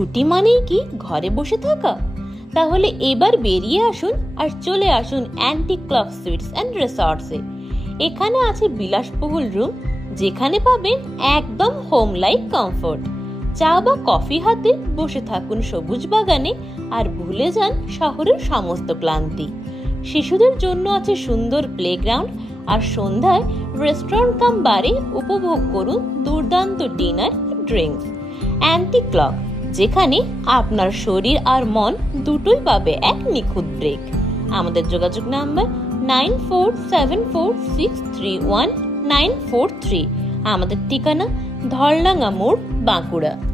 ছুটি মানেই কি ঘরে বসে থাকা? তাহলে এবার বেরিয়ে আসুন আর চলে আসুন অ্যান্টিক ক্লক সুইটস অ্যান্ড রিসর্টসে। এখানে আছে বিলাসবহুল রুম, যেখানে পাবেন একদম হোম লাইক কমফোর্ট। চা বা কফি হাতে বসে থাকুন সবুজ বাগানে আর ভুলে যান শহরের সমস্ত ক্লান্তি। শিশুদের জন্য আছে সুন্দর প্লেগ্রাউন্ড, আর সন্ধ্যায় রেস্টুরেন্ট কাম বারে উপভোগ করুন দুর্দান্ত ডিনার ড্রিঙ্কস। অ্যান্টিক ক্লক, যেখানে আপনার শরীর আর মন দুটোই পাবে এক নিখুঁত ব্রেক। আমাদের যোগাযোগ নাম্বার 9474631943। আমাদের ঠিকানা ধরলাঙ্গা মোড়, বাঁকুড়া।